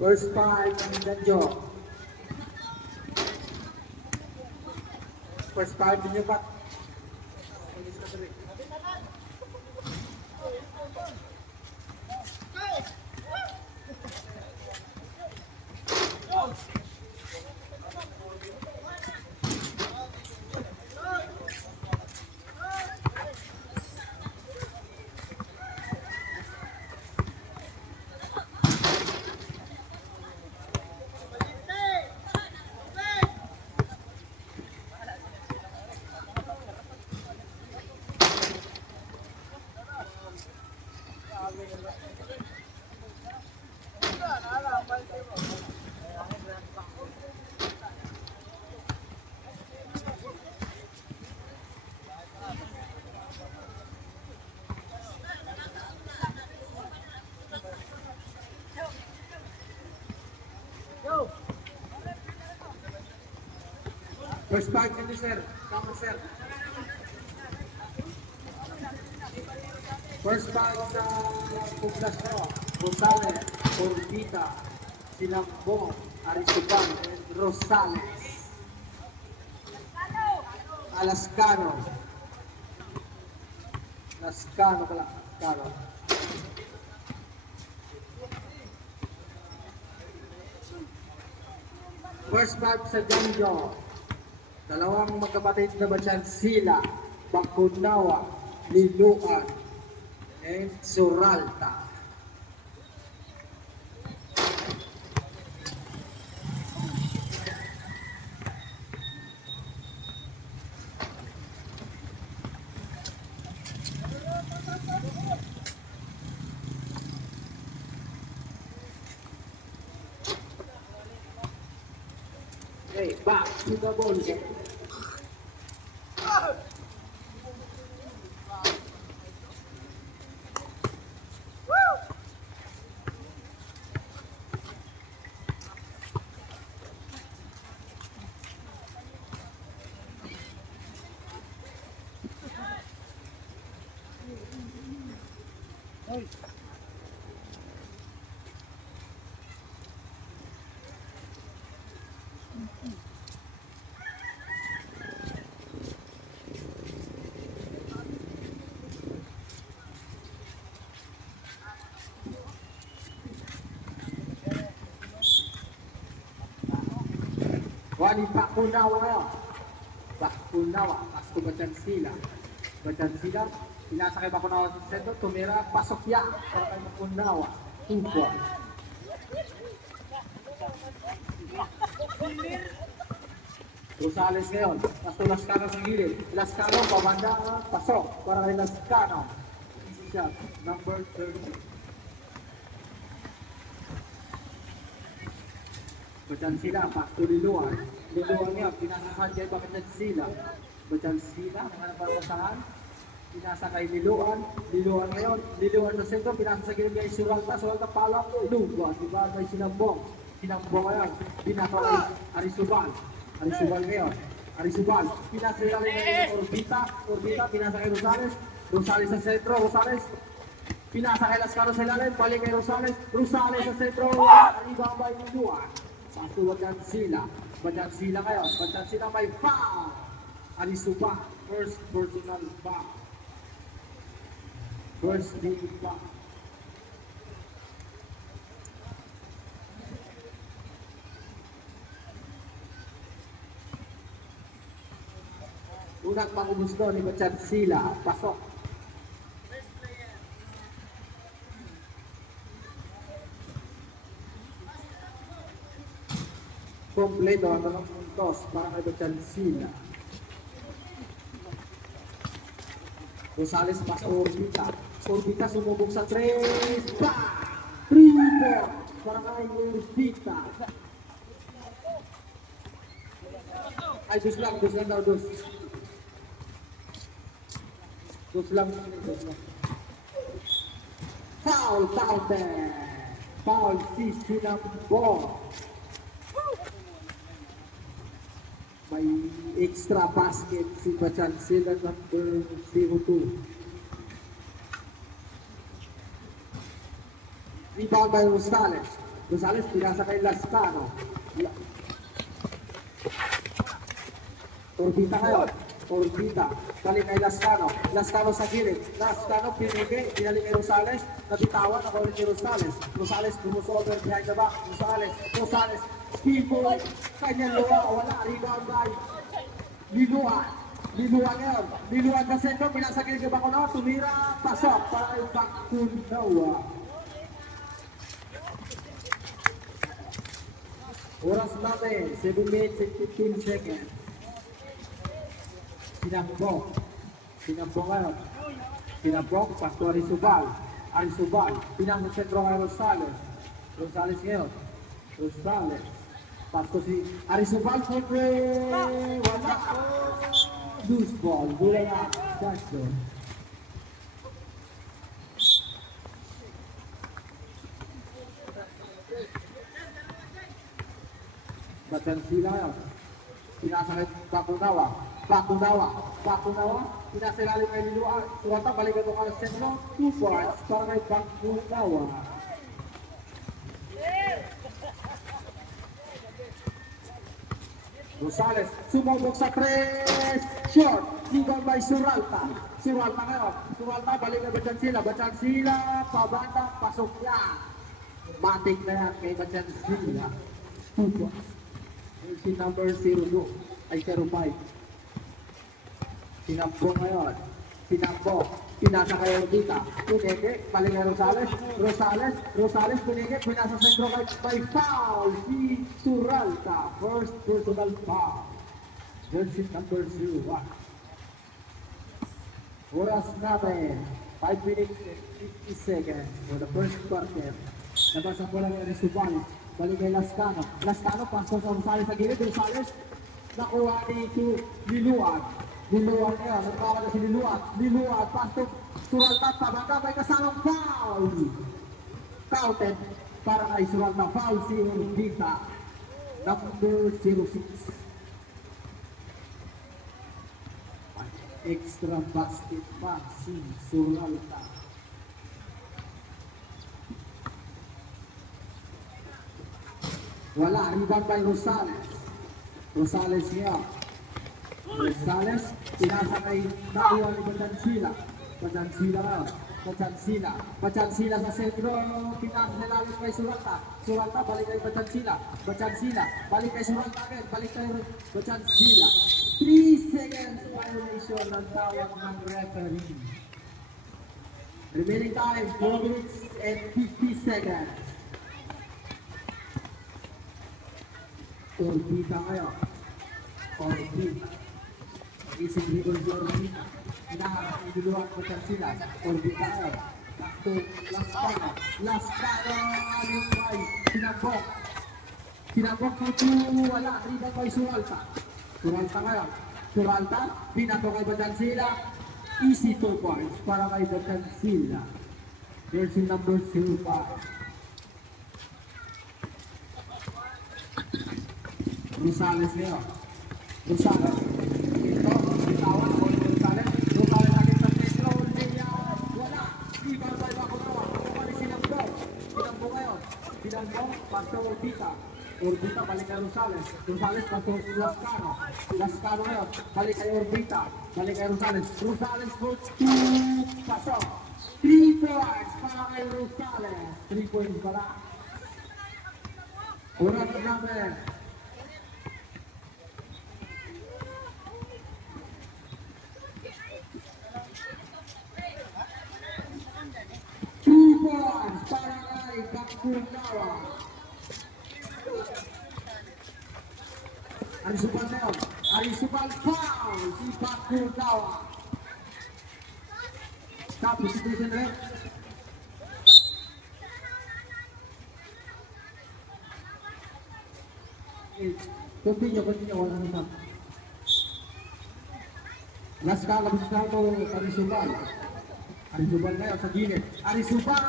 First five, Danjo. First five, Danjo back. First five, Danjo, sir. Tama, sir. First five sa Poblacion, Rosales, Orbita, Silambong, Aristobal, and Rosales. Alascano. Lascano pala. Lascano. First five sa Danjo. Dalawang magkapatid na batyan sila, Bakunawa, Liluan, and Suralta. Okay, back to the ball game. Wali Bakunawa ngayon. Bakunawa, pasto batyan sila. Batyan sila, pinasa kay Bakunawa sa sentro, tumira, pasok ya. Para kay Bakunawa, info. Rosales ngayon, pasto Lascano sa gilid. Lascano, pabanda, pasok. Para kay Lascano. Easy shot, number 30. Batyan sila, pasto Liluan. Liluan ngayon, pinasahan kay Batyan sila. Batyan sila, nanganap para pasahan. Pinasa kay Liluan. Liluan ngayon, Liluan sa sentro, pinasa sa gilid kay Suralta. Suralta palak, Lugo. Diba kay Sinambong. Sinambong ngayon, pinasa kay Arisubal. Arisubal ngayon. Arisubal, pinasa kay Orbita. Orbita, pinasa kay Rosales. Rosales sa sentro, Rosales. Pinasa kay Lascano sa ilalim, balik kay Rosales. Rosales sa sentro, alibabay ng Liluan. Paso Batyan sila. Batyan sila ngayon. Batyan sila may foul. Arisubal, first personal foul. First team foul. Unang pangubusto ni Batyan sila. Pasok. Kompleto ang mga puntos para kay Batyan sila. Rosales pas Orbita. Orbita sumubok sa 3. Bang! 3 para kay Orbita. Ay, dos lang daw, dos. Dos lang. Foul, Taute. Foul, si Sinambong. May extra basket si Batyan sila number 02. Rebound by Rosales. Rosales, pinasa kay Lascano. Orbita ngayon. Orbita. Balik kay Lascano. Lascano sa gilid. Lascano pinigay. Pinalik kay Rosales. Nabitawan. Nakaulit kay Rosales. Rosales over behind the back. Rosales. Rosales. Speedball. Kanyang luwa. Wala. Rebound by Liluan. Liluan ngayon. Liluan sa sentro. Pinasa kay Baconawa. Tumira. Pasok. Para kay Baconawa. Oras natin. 7 minutes and 15 seconds. Sinambong. Sinambong ngayon. Sinambong, pasto Arisubal. Arisubal. Pinang sa sentro kay Rosales. Rosales ngayon. Rosales. Pasto si Arisubal. Wala. Loose ball. Gula na. Touchdown. Batan sila ngayon. Pinasa kay Baconawa. Baconawa, pinasilalim kay Liluan. Suwata, balikan mo ka sa sentro. 2 points para kay Baconawa. Rosales, sumubok sa press. Short, rebound by Suralta. Suralta ngayon. Suralta, balikan Bachan sila. Pabanda, pasok yan. Matik na yan kay Bachan sila. 2 points. Si number 02 ay 05. Sinambong ngayon. Sinambong. Pinasa kay Orbita. Pineke. Balik kay Rosales. Rosales. Pineke. Pinasa sentro by foul. Si Suralta. First personal foul. Jersey number 01. Oras natin. 5 minutes and 50 seconds for the first quarter. Nabasa po lang yung Arisubal. Balik kay Lascano. Lascano, pasok sa Rosales sa gilid. Rosales, nakuha ni Liluan. Liluan ngayon, nagkawala si Liluan. Liluan, pasok, Suralta, tabaka, may kasamang foul. Counted para kay Suralta. Foul si Orbita. Number 06. Extra basket pa si Suralta. Wala, rebound by Rosales. Rosales niya. Rosales, pinasa kay Nakuha ni Bachansila. Bachansila ngayon. Bachansila sa sentro. Pinasa na lalim kay Suralta. Suralta, balik kay Bachansila. Balik kay Suralta again. Balik kay Bachansila. 3 seconds violation ng tawag ng referee. Remaining time, 4 minutes and 50 seconds. Orbita ngayon. Orbita. Ising Rigol si Orbita. Hinaharap ang duluan ko sila. Orbita ngayon. Pasto, Lascano. Alipay. Sinabok. Sinabok mo wala. Rebound kay Suralta. Suralta ngayon. Suralta. Pinato kay Bachansila. Easy 2 points para kay Bachansila. Jersey number 05. Rosales ngayon. Rosales. Ito, bitawan ko yung Rosales. Rosales agad sa sentro. Wala. Rebound by Baconawa. Kumali Sinambong. Sinambong ngayon. Sinambong, pasto Orbita. Orbita, balik kay Rosales. Rosales, pasto Lascano. Lascano ngayon. Balik kay Orbita. Balik kay Rosales. Rosales for 2. Pasok. 3 points para kay Rosales. 3 points pala. Oras namin. Para kay Baconawa. Arisubal ngayon. Arisubal foul si Baconawa. Tapos situation rin. Continue. Wala naman. Last ka, labas na ito Arisubal. Arisubal ngayon sa gilid. Arisubal!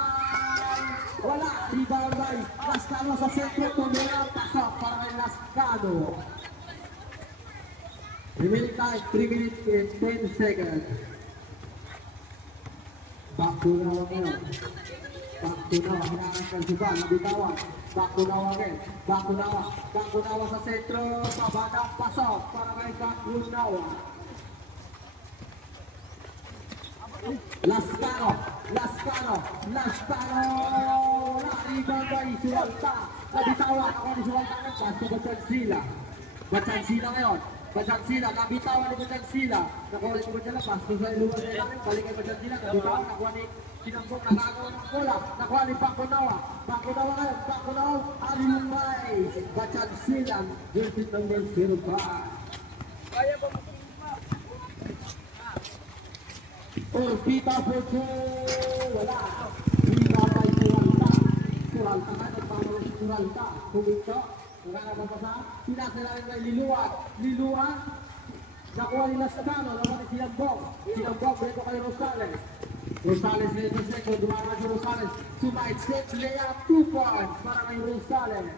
Wala! Rebound by Lascano sa sentro. Tumira. Pasok para kay Lascano. Remaining time, 3 minutes and 10 seconds. Baconawa ngayon. Bakunawa, hinahanap ng Suban, nabitawan. Bakunawa again. Bakunawa sa sentro. Pabada, pasok para kay Bakunawa. Lascano. Nariban kay Suwalta. Nabitawan ako ni Suwalta ng pasto Bachansila ngayon. Bachansila, nabitawan ni Bachansila. Nakuha ni Bachansila, pasto sa iluwan na ilalim. Balik kay Bachansila, nabitawan, nakuha ni Sinambong, nakagawa ng bola. Nakuha ni Bakunawa ngayon. Bakunawa, Alilumbay. Bachansila, jersey number 05. Pita Pocho, wala. Pita kay Suralta nga, nagpapalong si Suralta. Kumito, nakakapapasa. Pinasalarin kay Liluan. Nakuha ni Lascano, nakuha ni Sinambong. Breto kay Rosales ngayon sa second, dumarang si Rosales. Sumait set, layup, 2 points para kay Rosales.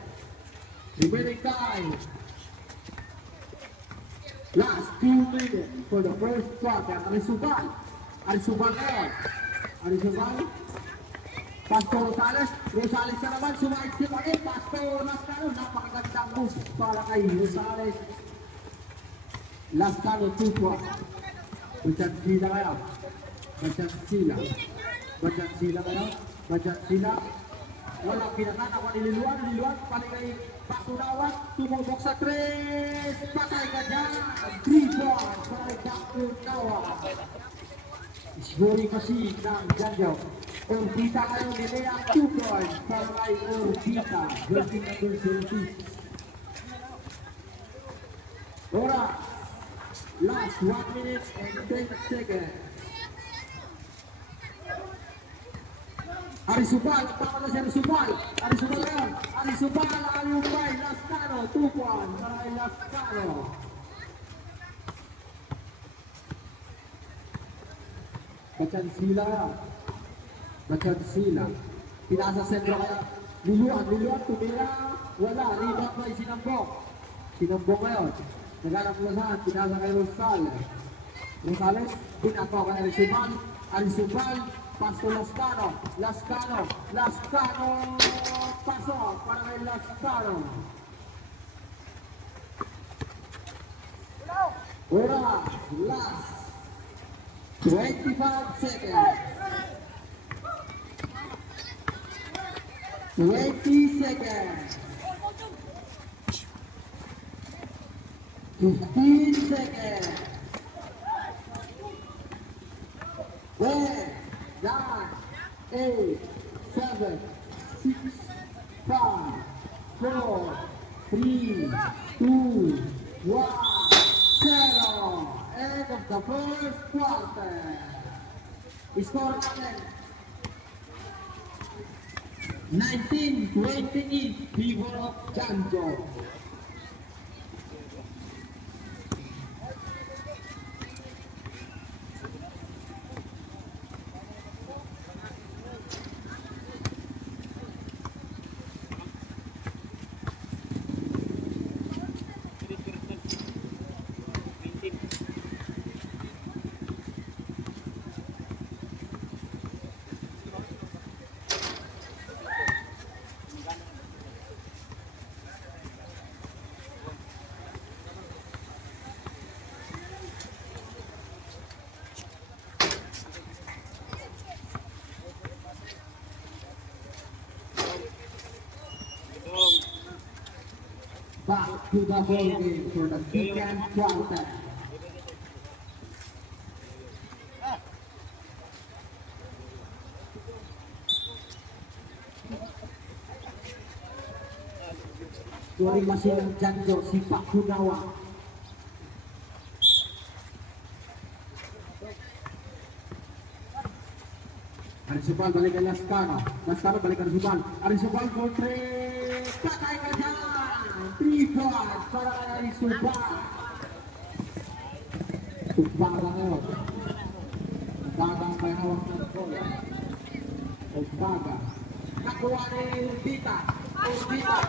Remaining time. Last 2 minutes for the first quarter. Arisubal ngayon. Pastor Rosales na naman, sumaitsip again. Pastor Lascano, napakagandang move para kay Rosales. Lascano, 2 points. Bachansila ngayon. Walang pinasa, nakuha ni Liluan, pali kay Bakunawa, sumubok sa 3, patay ka dyan, 3 points para kay Bakunawa. Scoring machine ng Janjo. Orbita ngayon ni Lea, 2 points para kay Orbita, jersey number 17. Ora, last 1 minute and 10 seconds. Arisubal, tama na si Arisubal ngayon. Aliumbay, Lascano, 2 points para kay Lascano. Bachansila. Pinasa sentro kaya. Liluan, tumira. Wala, rebound by Sinambong ngayon. Naghanap mo saan, pinasa kay Rosales, pinako kay Arisubal, pasto Lascano, paso para kay Lascano. Ora, last 25 seconds. 20 seconds. 15 seconds. 10, 9, 8, 7, 6, 5, 4, 3, 2, 1, 0. End of the first quarter. Score natin 19-20 in favor of Janjo. Back to the ball game for the second quarter. Scoring machine ng Janjo, si Bakunawa. Arisubal balik kay Lascano, balik kay Arisubal for 3, patay ka dyan! 3 points para kay Arisubal. Ugbaga ngayon. Ugbaga ang may hawak ng bola. Ugbaga. Nakuha ni Urbita ngayon.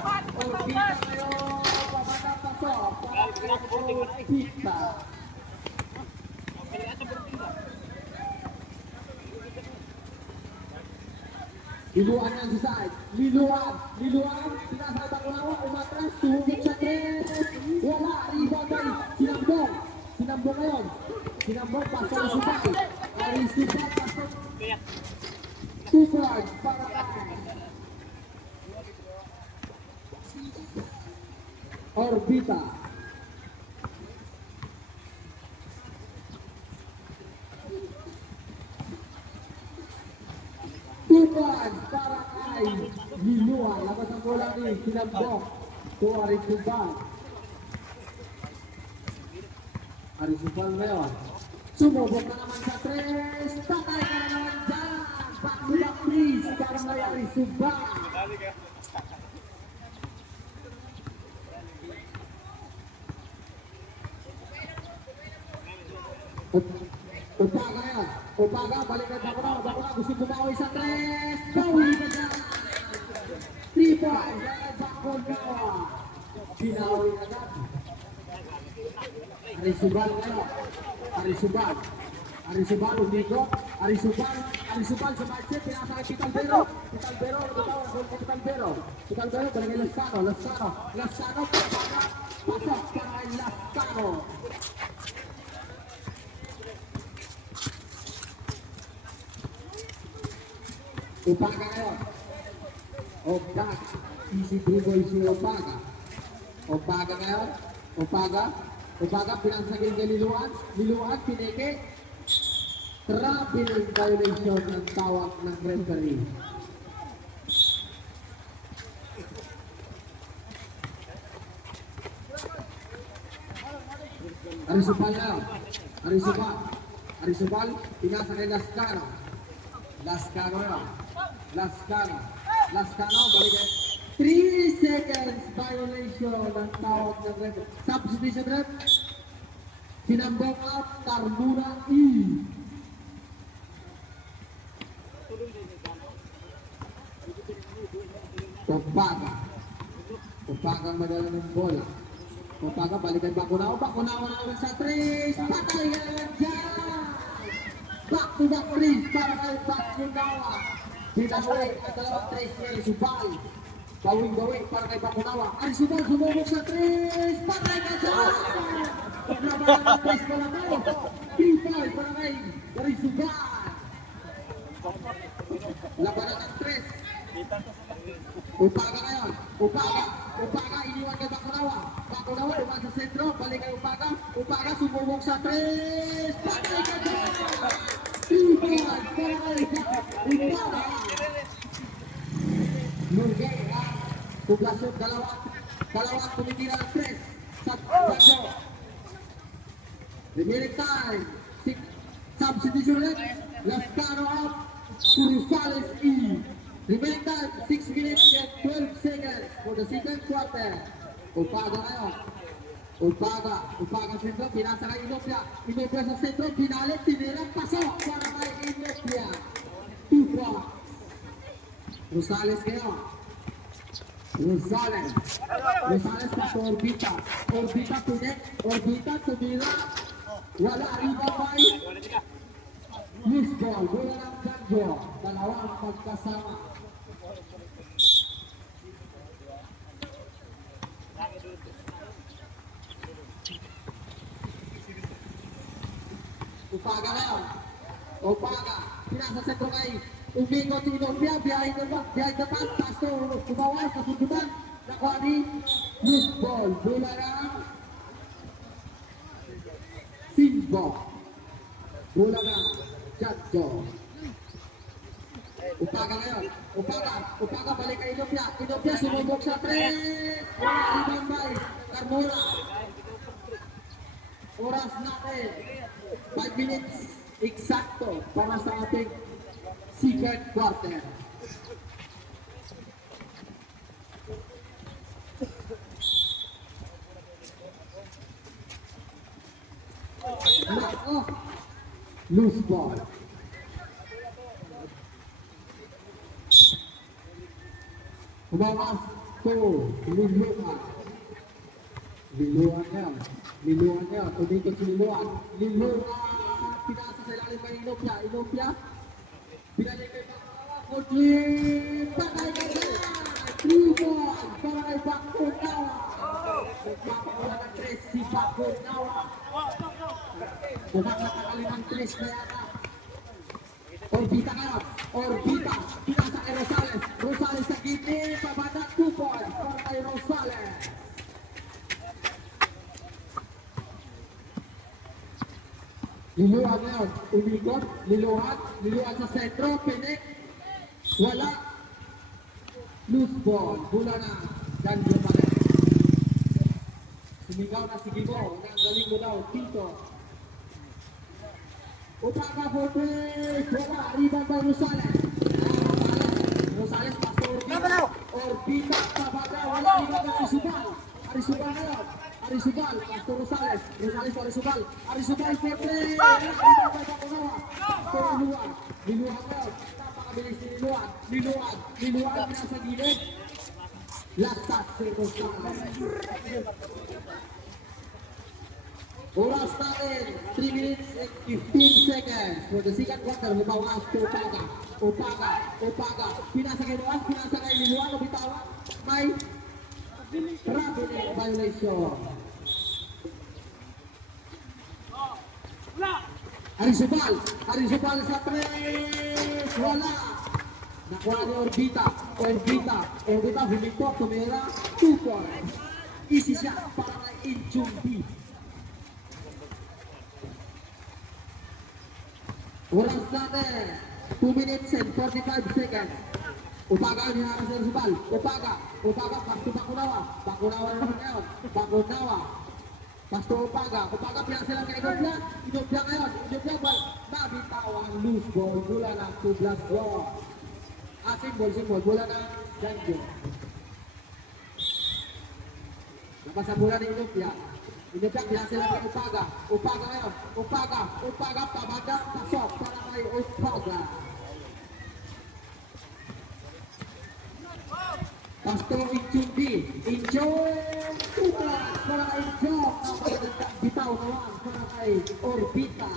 Pabata pasok para kay Urbita. Liluan yang sa side. Liluan. Pinasa kay Bakunawa. Umatras. Tumubok sa 3. Wala. Rebound kay Sinambong. Sinambong ngayon. Sinambong. Pasok na Subay. Ari Subay. Pasok. 2 points para kay Orbita. Tupas para kay Liluan. Labas ang bola ni Sinambong. To Ari Subay. Ari Subay ngayon. Sumubok na naman sa 3. Patay ka na naman dyan. Back to back please. Para kay Ari Subay. Upaga yan. Upaga, balik kay Bakunawa. Bakunawa gusto bumawi sa 3. Bawi ka dyan. 3 points. Bakunawa. Binawi agad. Ari Subal ngayon. Ari Subal umikot. Ari Subal sa match. Pinasa kay Pitalbero. Pitalbero balik kay Lascano. Pasok para kay Lascano. Upaga ngayon. Upaga. Easy dribble si Upaga. Upaga ngayon. Upaga pinansagin kay Liluan. Liluan pineke. Traveling violation ng tawag ng referee. Arisubal, pinasa kay Lascano. Lascano, balik 3 seconds violation ng tawag ng referee. Substitution ref. Sinambong out, Carmura E. Upaga ang madala ng bola. Upaga, balik kay Bakunawa. Bakunawa na naman sa 3. Patay ka naman dyan. Back to back 3 para kay Bakunawa. Pinaway ang dalawang 3 kay Subal. Gawing para kay Bakunawa. Ay Subal, sumubok sa 3. Patay ka dyan. Paglaban ng 3 pala mo. 3-5 para kay Subal. Labanan ng 3. Upaga ngayon. Upaga, iniwan kay Bakunawa. Bakunawa, dumaan sa sentro. Balik kay Upaga. Upaga, sumubok sa 3. Patay ka dyan. 2 points para kay Upaga. Nurgay, poblasyon, dalawang tumitira ng 3. Sa Bago. Remaining time. Substitution rate. Lascano out. Curuzales E. Remaining time, 6 minutes and 12 seconds for the second quarter. Upaga ngayon. Upaga sentro, pinasa kay Inopia. Inopia sa sentro, pinalit, tinirang, pasok para kay Inopia. 2 points. Rosales ngayon. Rosales pa sa Orbita. Orbita tunik. Orbita tumira. Wala rin pa by loose ball. Bola ng Janjo. Dalawang magkasama. Upaga ngayon. Upaga. Pinasa sentro kay Umingo si Inopia. Behind the pass. Pasto. Kumawas. Kasundutan. Nakuha ni loose ball. Bola ng Simbo. Bola ng Janjo. Upaga ngayon. Upaga balik kay Inopia. Inopia sumubok sa 3. Wala rebound by Carmona. Oras natin 5 minutes eksakto para sa ating second quarter. Knock off. Loose ball. Umawas to Liluan. Liluan niya. Tumikot si Liluan. Liluan. Pinasa sa ilalim kay Inopia. Pinalik kay Bakunawa. Putri patay ka na! 3 points para kay Bakunawa. Nagpapakuha ng 3 si Bakunawa. Bumaksak ang kalimang 3 na yata. Orbita ngayon. Orbita. Pinasa kay Rosales. Rosales sa gitni. Pabandang 2 points para kay Rosales. Liluan ngayon. Umikot. Liluan sa sentro. Pinik. Wala. Loose ball. Bola na. Dan Jumare. Sumigaw na si Gibo. Galing mo daw. Tito. Upaga for break. Wala. Rebound by Rosales. Rosales pasok Orbita. Orbita. Pabada. Wala. Rebound by Arisubal. Arisubal ngayon. Arisubal. Pastor Rosales. Rosales to Arisubal. Arisubal for break. Rebound by Bakunawa. Pastor Liluan. Liluan ngayon. Napakabilis ni Liluan. Liluan nasa gilid. Last touch si Rosales. Oras natin, 3 minutes and 15 seconds for the second quarter. Bumawas to Upaga. Pinasa kay Luan, pinasa kay Liluan, bitawan. May traveling violation. Arisubal sa 3. Wala. Nakuha ni Orbita, humikot, tumira, 2 points. Easy shot para kay Inchumbi. Oras natin, 2 minutes and 45 seconds. Upaga ni Arisubal, Upaga, pasto Bakunawa naman ngayon, pasto Upaga pinasa lang kay Idobia ngayon, nabitawan, loose ball, bola ng 2 blast ball. Simbol, bola ng Janjo. Napasa bola ni Idobia, pinasa lang kay Upaga ngayon, pabanda, pasok para kay Upaga. Pastor Inchumbi, tutas para kay Jok, bitaw naman para kay Orbita.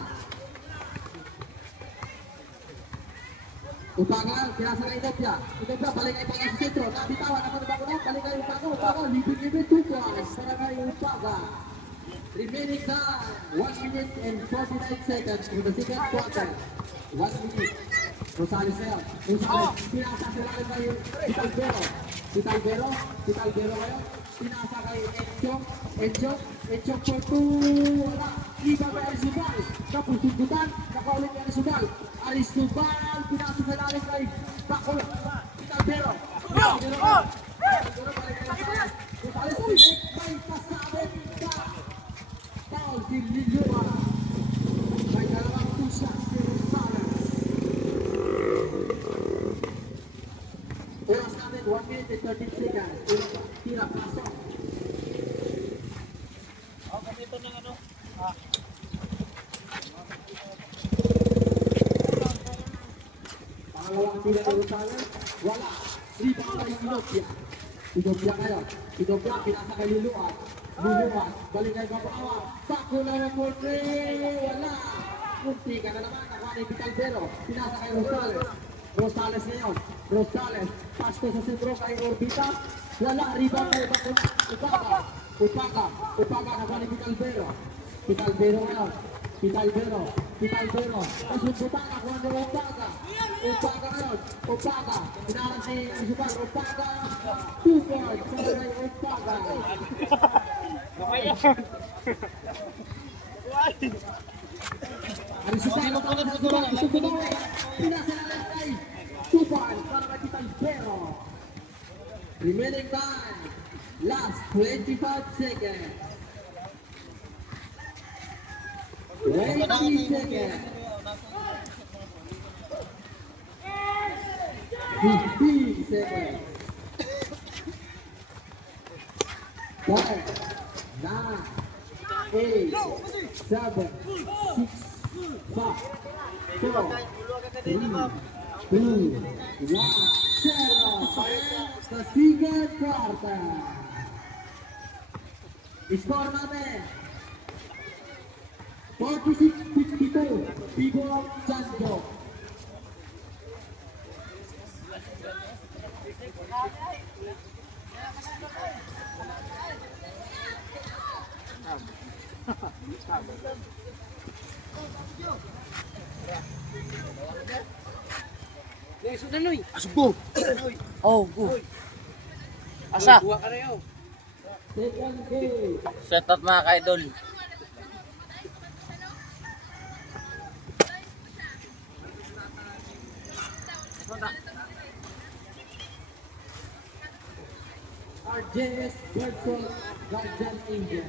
Upaga, pinasa kay Idobia, balik kay Upaga sa sentro, nabitawan, balik kay Upaga, libig, tutas para kay Upaga. Remaining time, 1 minute and 49 seconds for the second quarter. 1 minute. Rosales ngayon. Pinasa sila rin kay Vitalvero ngayon. Pinasa kay Encho for 2. Wala. Iba kay Arisubal. Tapos sundutan. Nakaulit kay Arisubal. Pinasa sila rin kay Vitalvero. Rosales may pasabit ka. Paul si Liluan. May dalawang tusa si Rosales. Oras natin 1 minute and 13 seconds. Tira, pasok. Ganito ng ano. Pangalawang tira ni Rosales. Wala. Rebound kay Idobia ngayon. Idobia, pinasa kay Liluan. Balik kay Bakunawa for 3. Wala. Kunti ka na naman. Nakuha ni Vitalvero. Pinasa kay Rosales ngayon. Pasto sa sentro kay Orbita. Wala. Rebound kay Upaga. Nakuha ni Vitalvero ngayon. Vitalvero. Pasundutan. Nakuha ni Upaga ngayon. Pinaran si Arisubal. 2 points. Para kay Upaga. Arisubal. Pinasa na lang kay 2 points para kay Vitalvero. Remaining time, last 25 seconds. 20 seconds. 15 seconds. 10, 9, 8, 7, 6, 5, 4, 3, 2, 1, 0. Sa second quarter. Score natin 46-52. Bibo Janjo. Asok po. Oh, go. Asa? Second game. Shout out mga ka-idol. RJS versus Guardian Angel.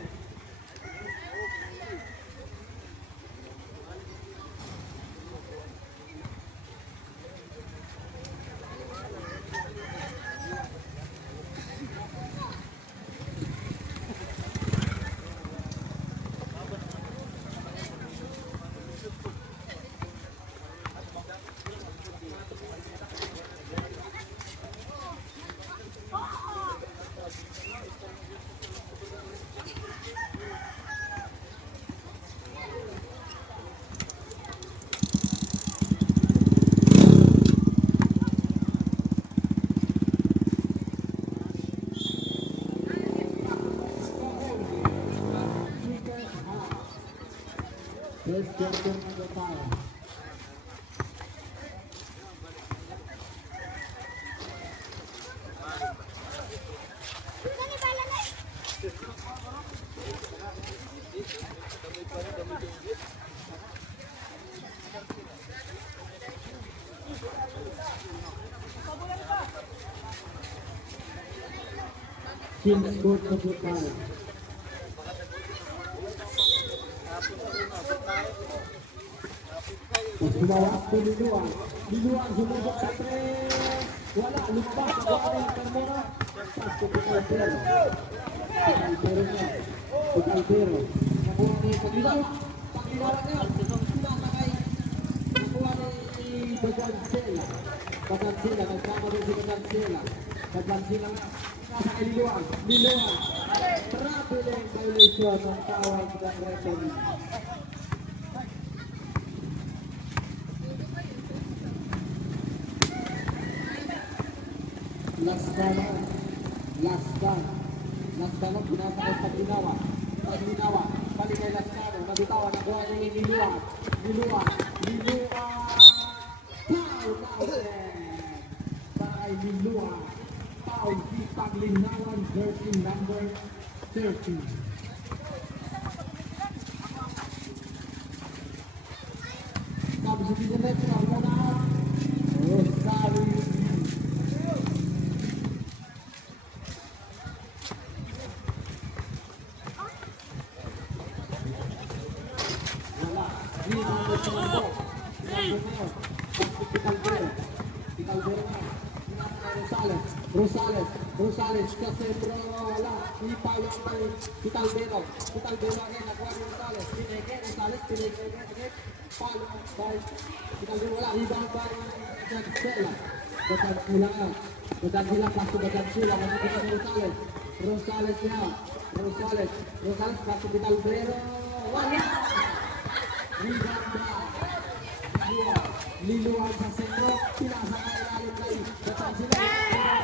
First quarter of the fire. Team scored of the fire. Mas kumawas po Liluan. Liluan sumubok sa tres. Wala, lumabas sa buwan ng Carmona. Pas ko po Calvero. Calvero niya. Si Calvero. Nakuha ni Paglilaw. Paglilaw niya. Sinasakay. Nakuha ni Bagansela. Bagansela. Nagkama rin si Bagansela. Bagansela nga. Sinasakay Liluan. Liluan. Traveling violation ng tawag ng referee. Last Cano, pinasa kay Paglinawa, balik kay Las Cano, nabitawan, nakuha niya yung Liluan, foul outlet, para kay Liluan, foul si Paglinawan, jersey number 30. Sabi si Pizanet, muna, Rosario. Rosales, kasi bro, wala, ipalo kay si Calvero again, nakuha ni Rosales, pineke, palo by si Calvero, wala, rebound by Jagsela, Bagansila, pass to Bagansila, masukita ni Rosales niya, Rosales, pass to Calvero, wala, rebound by Liluan sa sentro, pinasa ka ilalim kay Bagansila,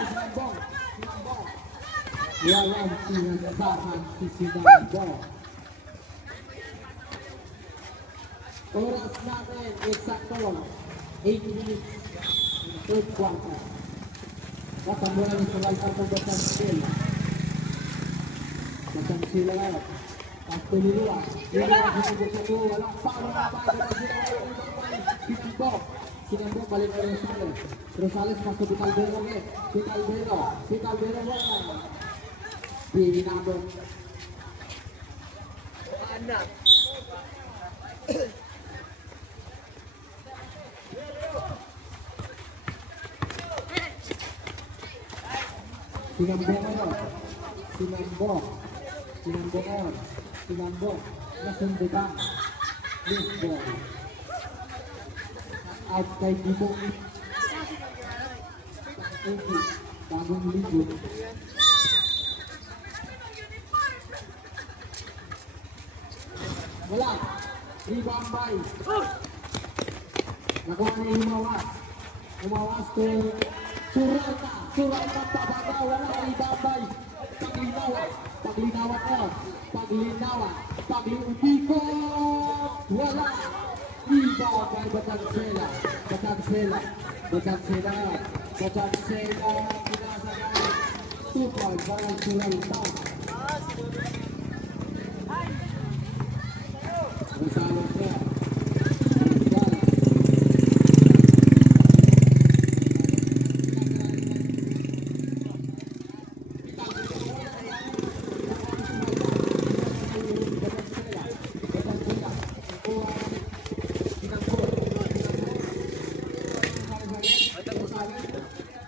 Sinambong. Walang pinasahan si Sinambong. Oras natin, eksakto, 8 minutes, third quarter. Katambulan ng Sugal Kartong Bagansila. Bagansila ngayon. Pasto Liluan. Liluan sinubok sa to, walang paro na pa. Sinambong balik kay Rosales pasto di Calvero ulit. Si Calvero wala. Pinabong. Anak. Sinambong. Nasundutan. Lisbon. Out kay Dibong. Bagong linggo. Wala. Rebound by. Nakuha niya Humawas. Humawas kay Surata. surat ng pabaga, wala ibabay. Paglinawan, paglinawan na, paglinawan, paglipikot, wala. Ibabay Batansela, Batansela, Batansela, Batansela, pinasagay. 2 point para Suralta.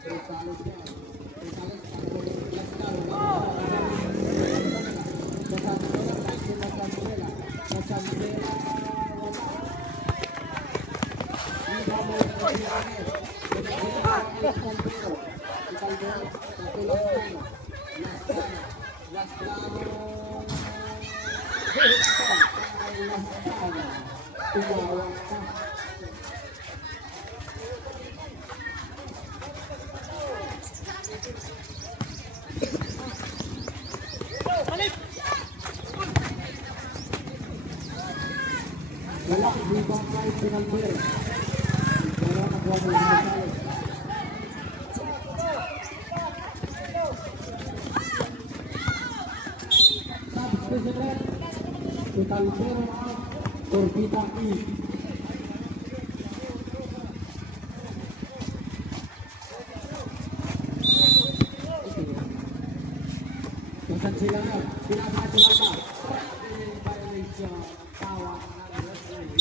Rosales na. Wala, rebound by Pinalber. Pero nakuha mo yung Rosales. Substation red. Pinalber out. Corbita E. Kung sila na, pinasakit sila ba? Violation, tawag ng referee.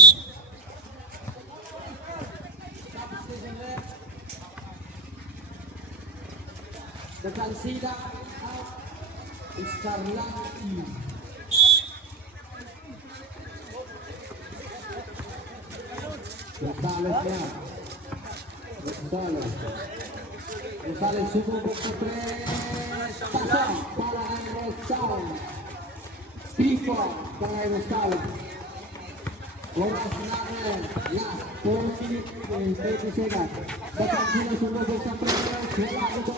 Substation red. Nagkansida out. Escarlati. Rosales na. Rosales. Rosales sumubok sa tres. Pasang para kay Rosales. Pico para kay Rosales. Oras natin. Last 4 minutes and 30 seconds. Batang sila sumubok sa tres. Wala ko ba?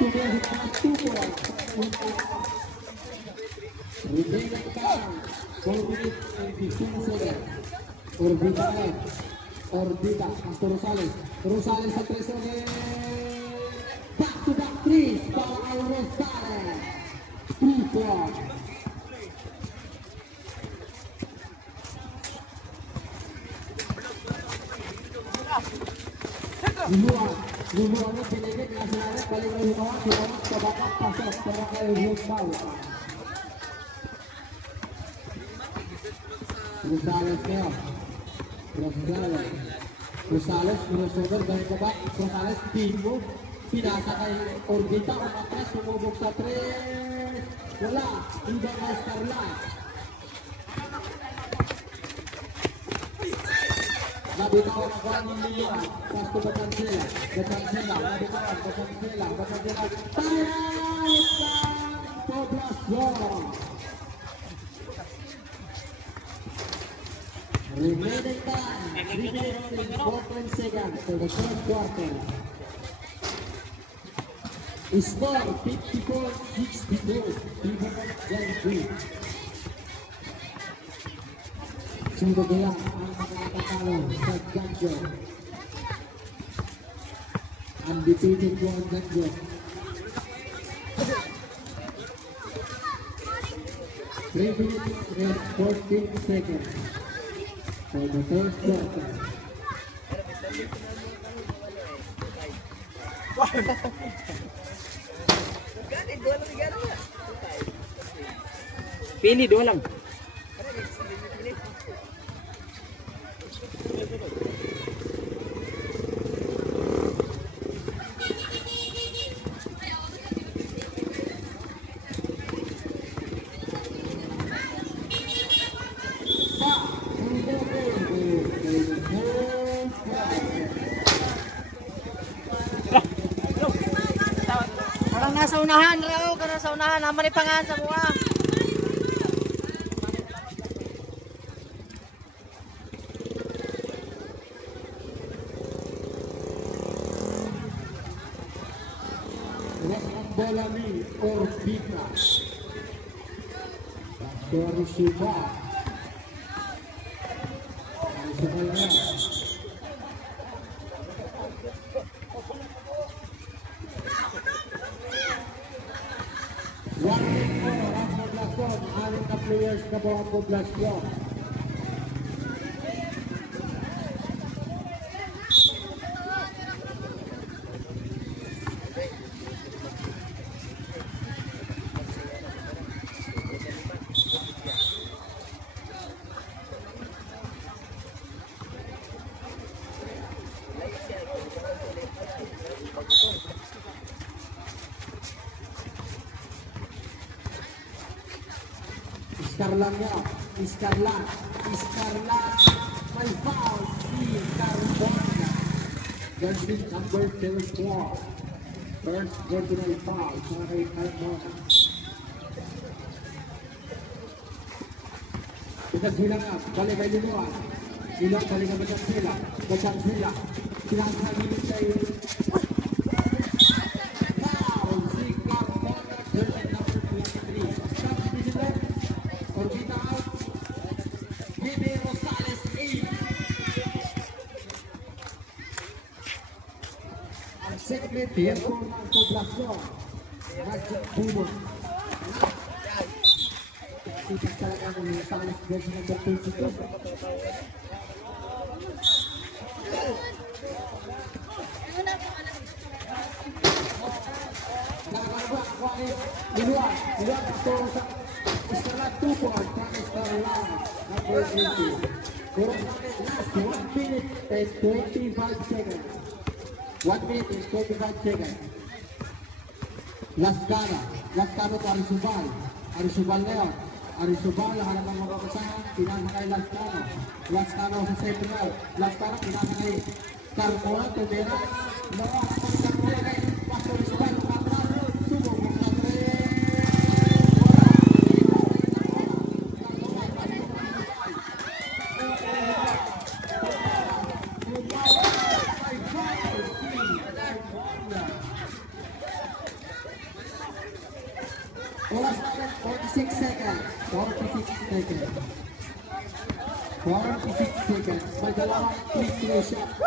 Tumihit na 2 points. Remaining time. 4 minutes and 15 seconds. Orbita na. Orbita. Hasta Rosales. Rosales sa 3 ulit. Back to back 3 para kay Rosales. 3 points. Luluan ni pinigit na sinalit. Balik na lumawan. Sinalit sa bakat. Pasok para kay Rosales. Rosales kaya. Rosales. Rosales, crossover, ganun ka ba? Rosales, pingo. Pinasa kay Orbita, umatras, sumubok sa 3. Wala. Ibang kay Scarlett. Nabitawan ang kuha ni Lilian. Pasto Batansela. Batansela. Nabitawan. Batansela. Batansela. Tayo sa poblasyon. Remaining time, 3 minutes and 14 seconds for the third quarter. Score 54-62. Gentry. Sumugaya ang nakakatalo sa Ganjo. Undefeated po ang Ganjo. Three minutes and 14 seconds. For the third quarter. Pili, 2 lang. Karang nasa unahan, Rao, karang nasa unahan, naman ipangan sa mga. Espina. Pastor Suba. Suba na. One minute po ang poblasyon. Anim na players na po ang poblasyon. Iskarlan niya. Iskarlan. Iskarlan. May foul. Si Carbona. Jersey number 34. First personal foul sa kay Carbona. Kita sila nga. Balik kay Linuan. Linuan balik ka ba sila? Bacang sila. Pinasagin kay foul. Si Carbona. Jersey number 23. Substitute. Orbita out. Jimmy Rosales in. Ang second tempo ng poblasyon. Magic Bumon. Sipat talaga ng Rosales version ng 22. Nakakagawa ako ay Linuan. Linuan ito sa Iskarlan 2 points from Iskarlan number 80. Pero last 1 minute and 25 seconds. 1 minute and 25 seconds. Last Gana to Arisubal. Arisubal na yun. Arisubal, lahat ng mga kasama, pinasa kay Last Gana sa center. Last Gana, pinasa kay Carmona, Tumera. Lawa, Carmona kay Pastor Arisubal. Tubo, oras natin, 46 seconds. 46 seconds. 46 seconds. May dalawang free shot.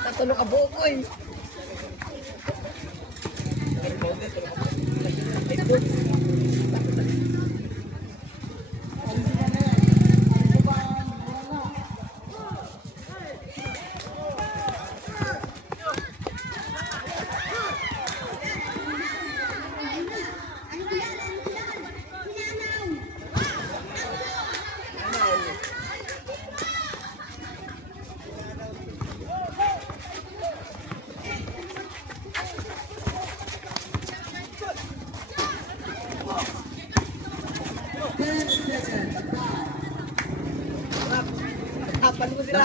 Tatulog ka bukoy. Kapan mo sila?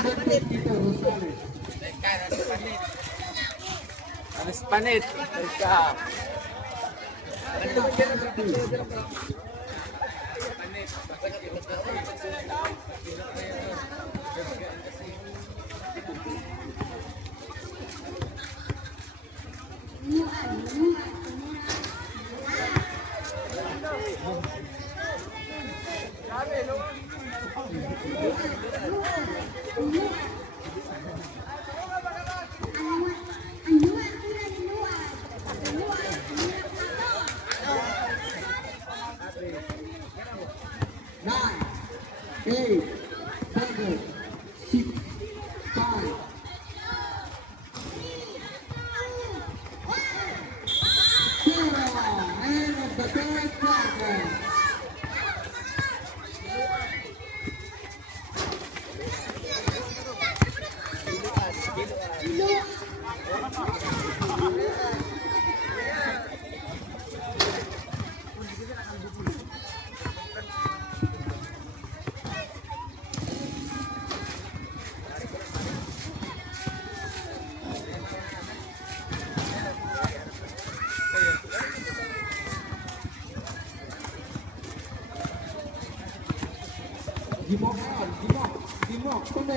Alas panit. Ika. Nine, 8, 7, 6,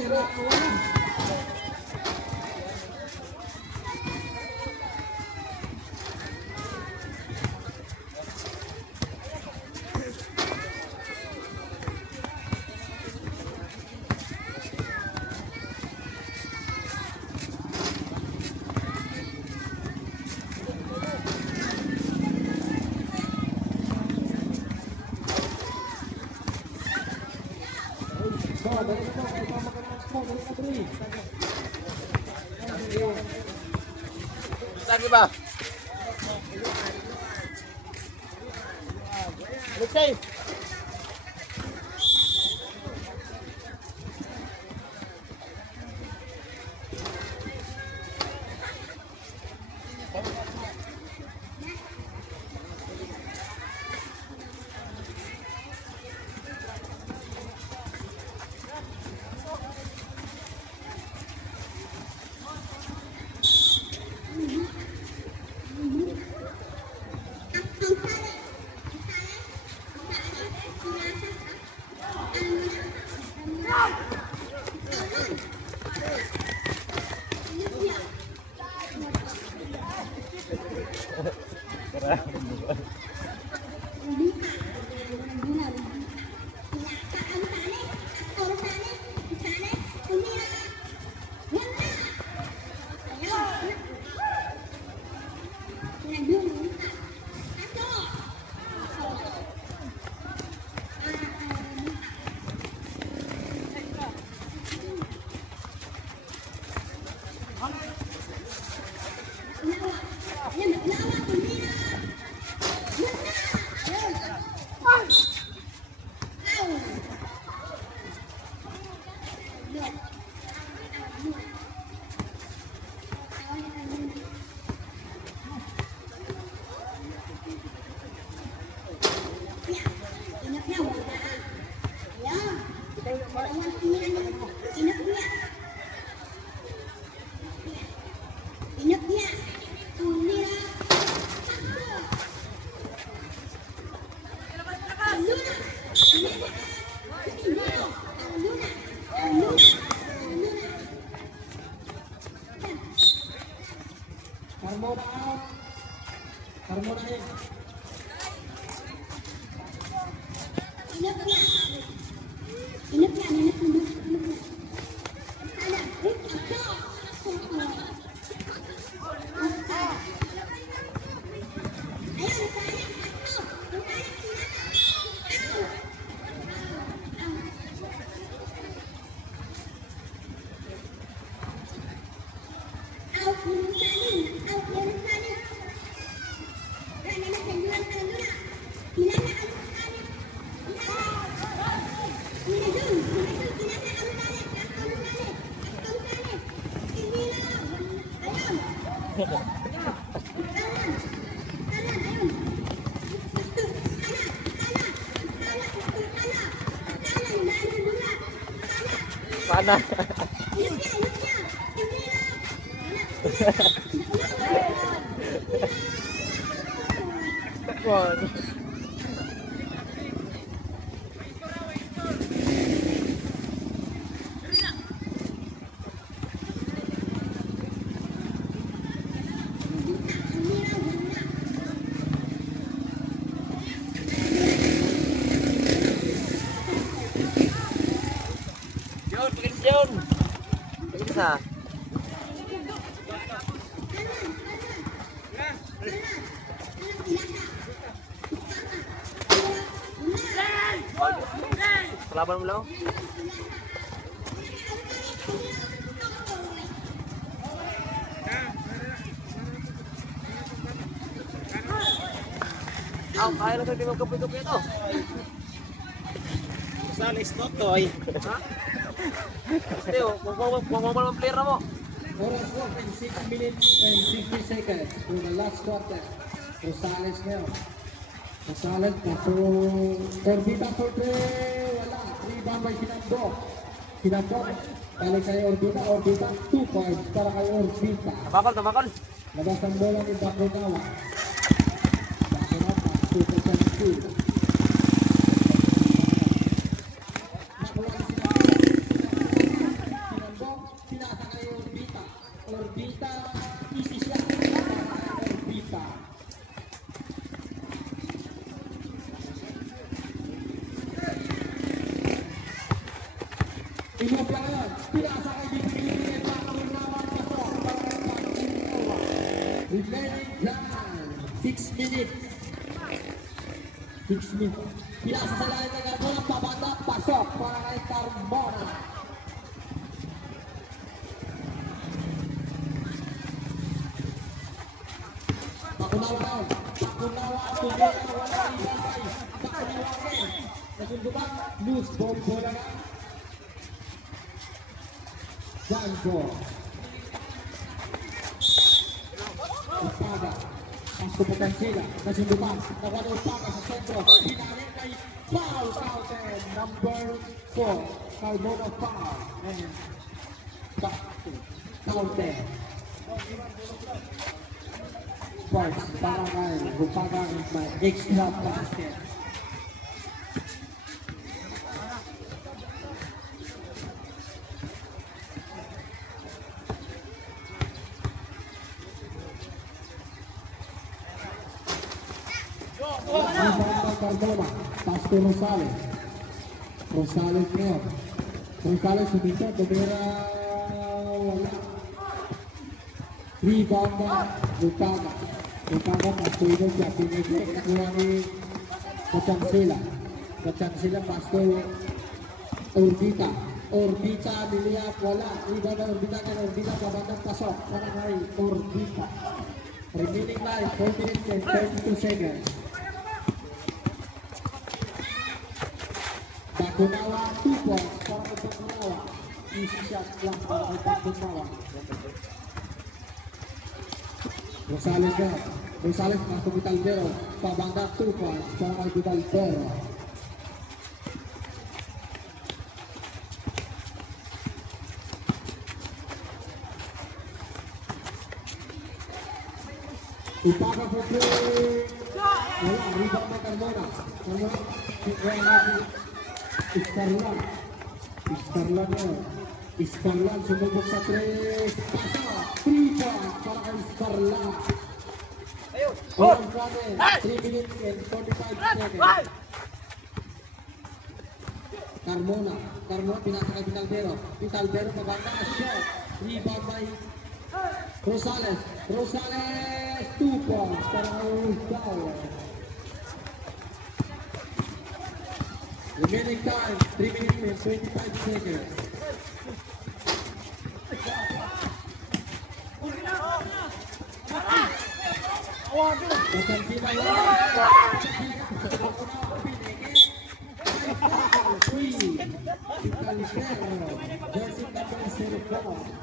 So, dali na po. Kaya pa mag-announce mo. Dali na, Dre. Saan ba? Alexei! Carmona out. Carmona in. Mana? Waduh. Jun, bikin Jun. Bikin bisa. Kelaban belum? Kaya lang di magkapoy-kapoy ito. Salis to, toy. Ha? Gusto, kung ang player mo. Oras 6 minutes and 50 seconds for the last quarter. Rosales ngayon. Rosales na po. Orbita for 3. Wala. Rebound by Sinando. Sinando. Balik kay Orbita. Orbita 2 points para kay Orbita. Tabakol. Labas ang bola ni Bakunawa. Bakunawa pass to Pesansi. Nakuha ni Sinando. Orbita, easy shot para Orbita. Inopia ngayon, pinasa kay Bibigyan, pakamunawan pasok, remaining time, 6 minutes. 6 minutes. Pinasa sa lahat ng Carmona, pabanda, pasok para kay Carmona. Pakunawan, tumira, wala ibangay, pakunawan, nasundukan, loose ball, bola na. Jango. Upaga. Pasuputan sila. Nasundukan. Nawala Upaga sa sentro. Pinarin kay foul counted. Number 4. Carmona foul. And back to counted. Sports. Para kay Upaga may extra basket. Carmona, pass to Rosales. Rosales ngayon. Rosales sumita, tumira, wala. Rebound na, Lupaga. Lupaga, pass to Inopia, pinigay, nakuha ni Kachansila. Kachansila, pass to Orbita. Orbita, niliyap, wala. Rebound na Orbita, pabandang pasok. Para kay Orbita. Remaining life, 4 minutes and 32 seconds. Bakunawa, 2 points para kay Bakunawa. Easy shot lang para kay Bakunawa. Rosales na. Rosales masuk Vitalbero. Pabangga 2 points para kay Vitalbero. Upaga for 3. Wala, rebound na Carmona. Carmona, Iskarlan. Iskarlan na. Iskarlan sumubok sa 3. Pasa. 3 points para kay Iskarlan. Oras natin. 3 minutes and 45 seconds. Carmona. Carmona pinasa kay Vitalbero. Vitalbero pabanda. Shot. Rebound by Rosales. Rosales. 2 points para kay Rosales. Remaining time, 3 minutes and 25 seconds. Kachansila yun. Vitalbero. Jersey number 04.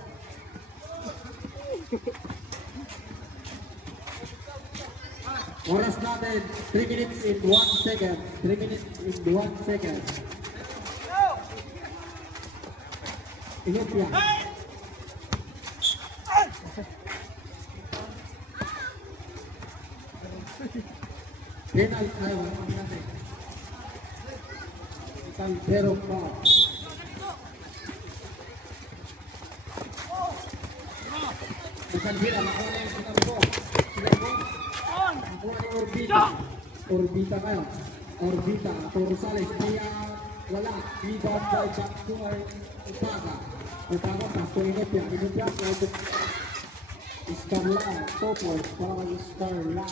Oras natin, 3 minutes and 1 second. 3 minutes and 1 second. Inopia. Penal, ayaw, wala natin. Vitalbero pa. Kachansila, nakuha na yung sinarbo. Sinarbo. Nakuha ni Orbita. Orbita kayo. Orbita. Ito Rosales. Kaya wala. Rebound by back to Upaga. Upaga, pass to Inopia. Inopia, Iskarlan. 2 points para kay Iskarlan.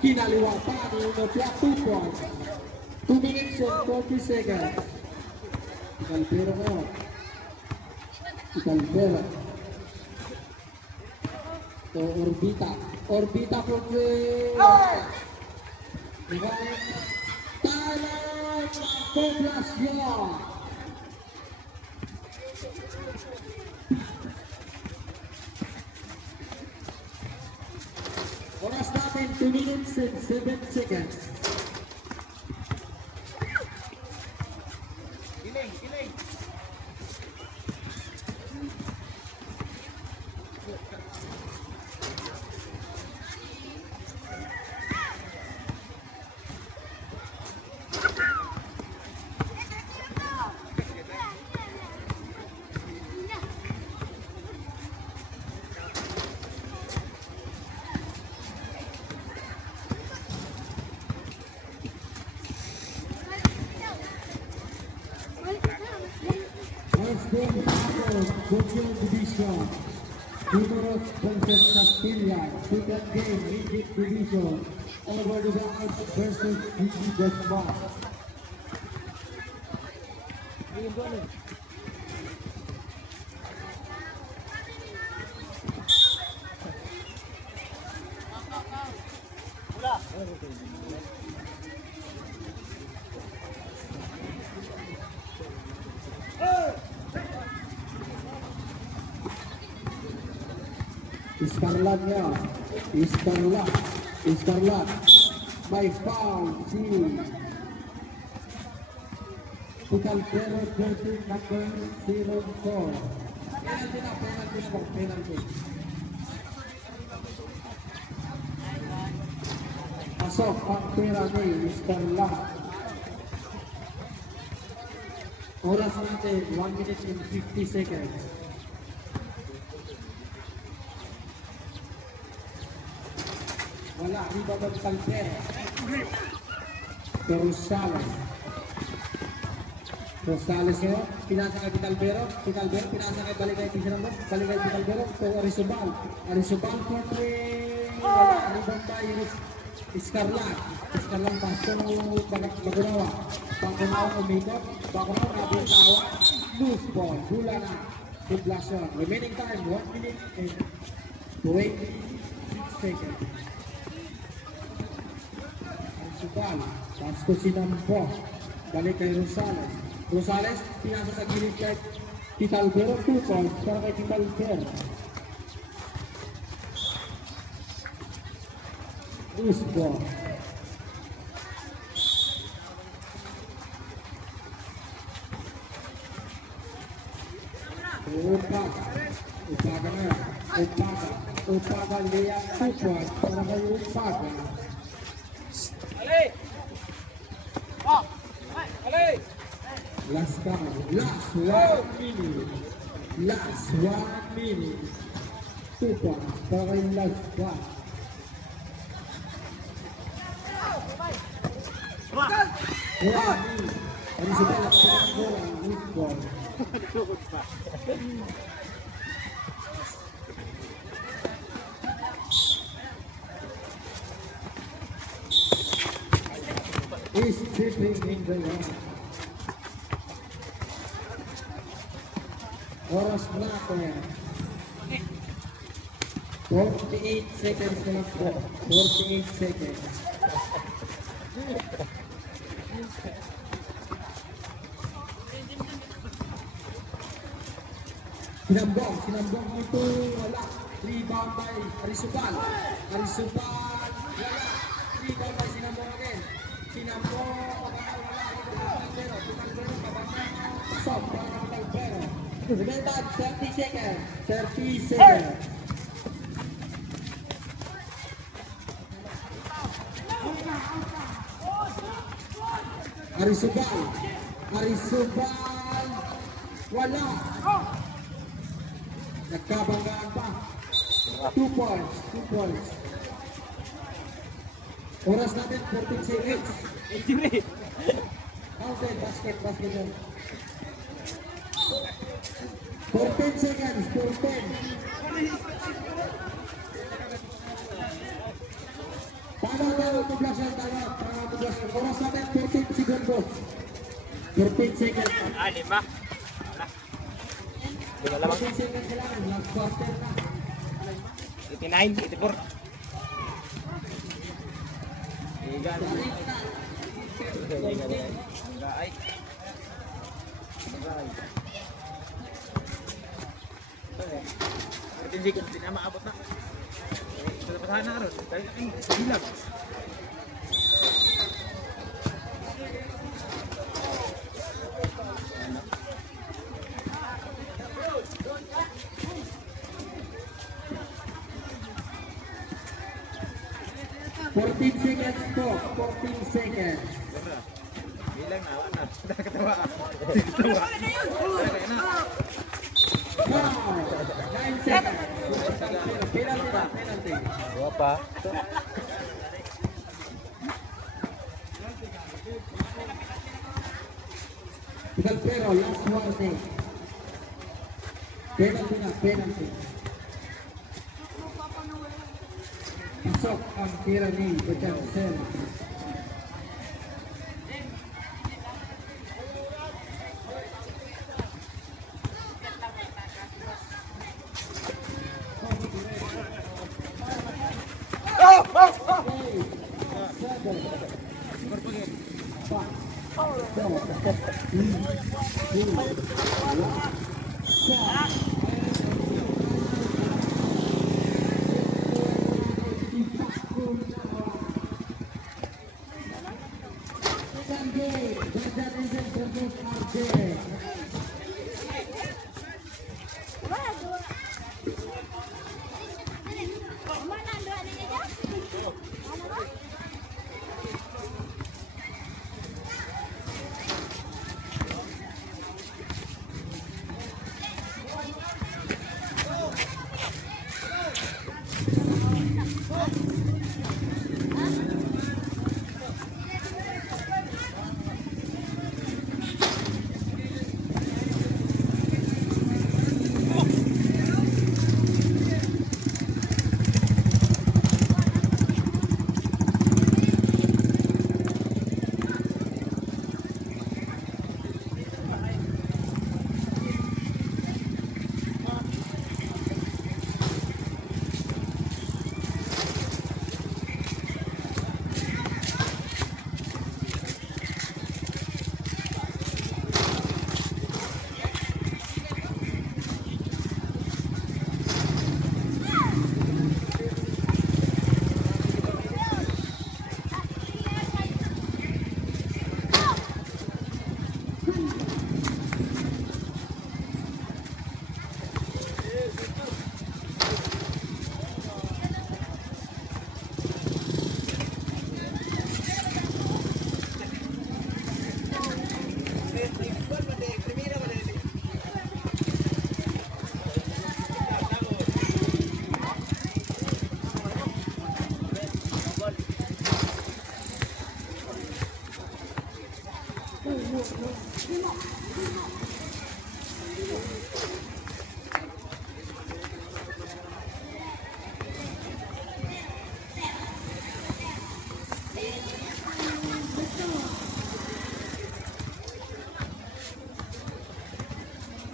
Kinaliwa pa ni Inopia. 2 points. 2 minutes and 40 seconds. Vitalbero kayo. Vitalbero. To Orbita. Orbita for the Thailand Poblacion. Oras natin 2 minutes and 7 seconds. Gonzalo, Bocchio Division. Numerous Princess Castilla, second game, Midget Division. Oliver Dugas versus Gigi Desmond. Iskarlan niya. Iskarlan. May foul si Picalpero versus number 04. Penalty. Pasok ang pera ni Iskarlan. Oras natin 1 minute and 50 seconds. Wala, rebound ng Calpero. Rosales ngayon, pinasa kay Calpero, pinasa kay Baligay Picharambos, Baligay Calpero, to Arizobal for three, wala, rebound tayo, Iskarlan pasto Bagunawa umikot, Bagunawa nabitawa, loose ball, hula na, inflation, remaining time, 1 minute and 26 seconds. Subal, pasto sinampo, balik kay Rosales, pinasa sa gilid kay Picalpero, 2 points para kay Picalpero. Loose ball. Upaga, liyak 2 points para kay Upaga. Last 1 minute. 2 points para kay Lascar. Ano sa talak sa bola ang football? Is tripping in the line. Oras natin. 48 seconds na lang po. 48 seconds. Sinambong ito, wala. Rebound by Arizobal, wala. Rebound by Sinambong again. Sinambong, wala. Picalpero, pasok, Picalpero. Remember, 30 seconds. Arizobal, wala. Nagkabanggaan pa. 2 points. Oras natin 14 seconds. Okay, basket. 14 seconds. Tama, tublasan. Oras natin 14 seconds. 14 seconds. 14 seconds lang. Last quarter na. 89, 84. Hindi ko na maabot na. Sa pasahan na ron. Dahil na kayo, bilang. Seconds po, 14 seconds. Bilang na, wala na. Katawa. Wow! 9 seconds. Penalty. Dua pa. Picalpero, last warning. Penalty na, penalty. Pasok ang tira ni Bachancel.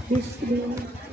This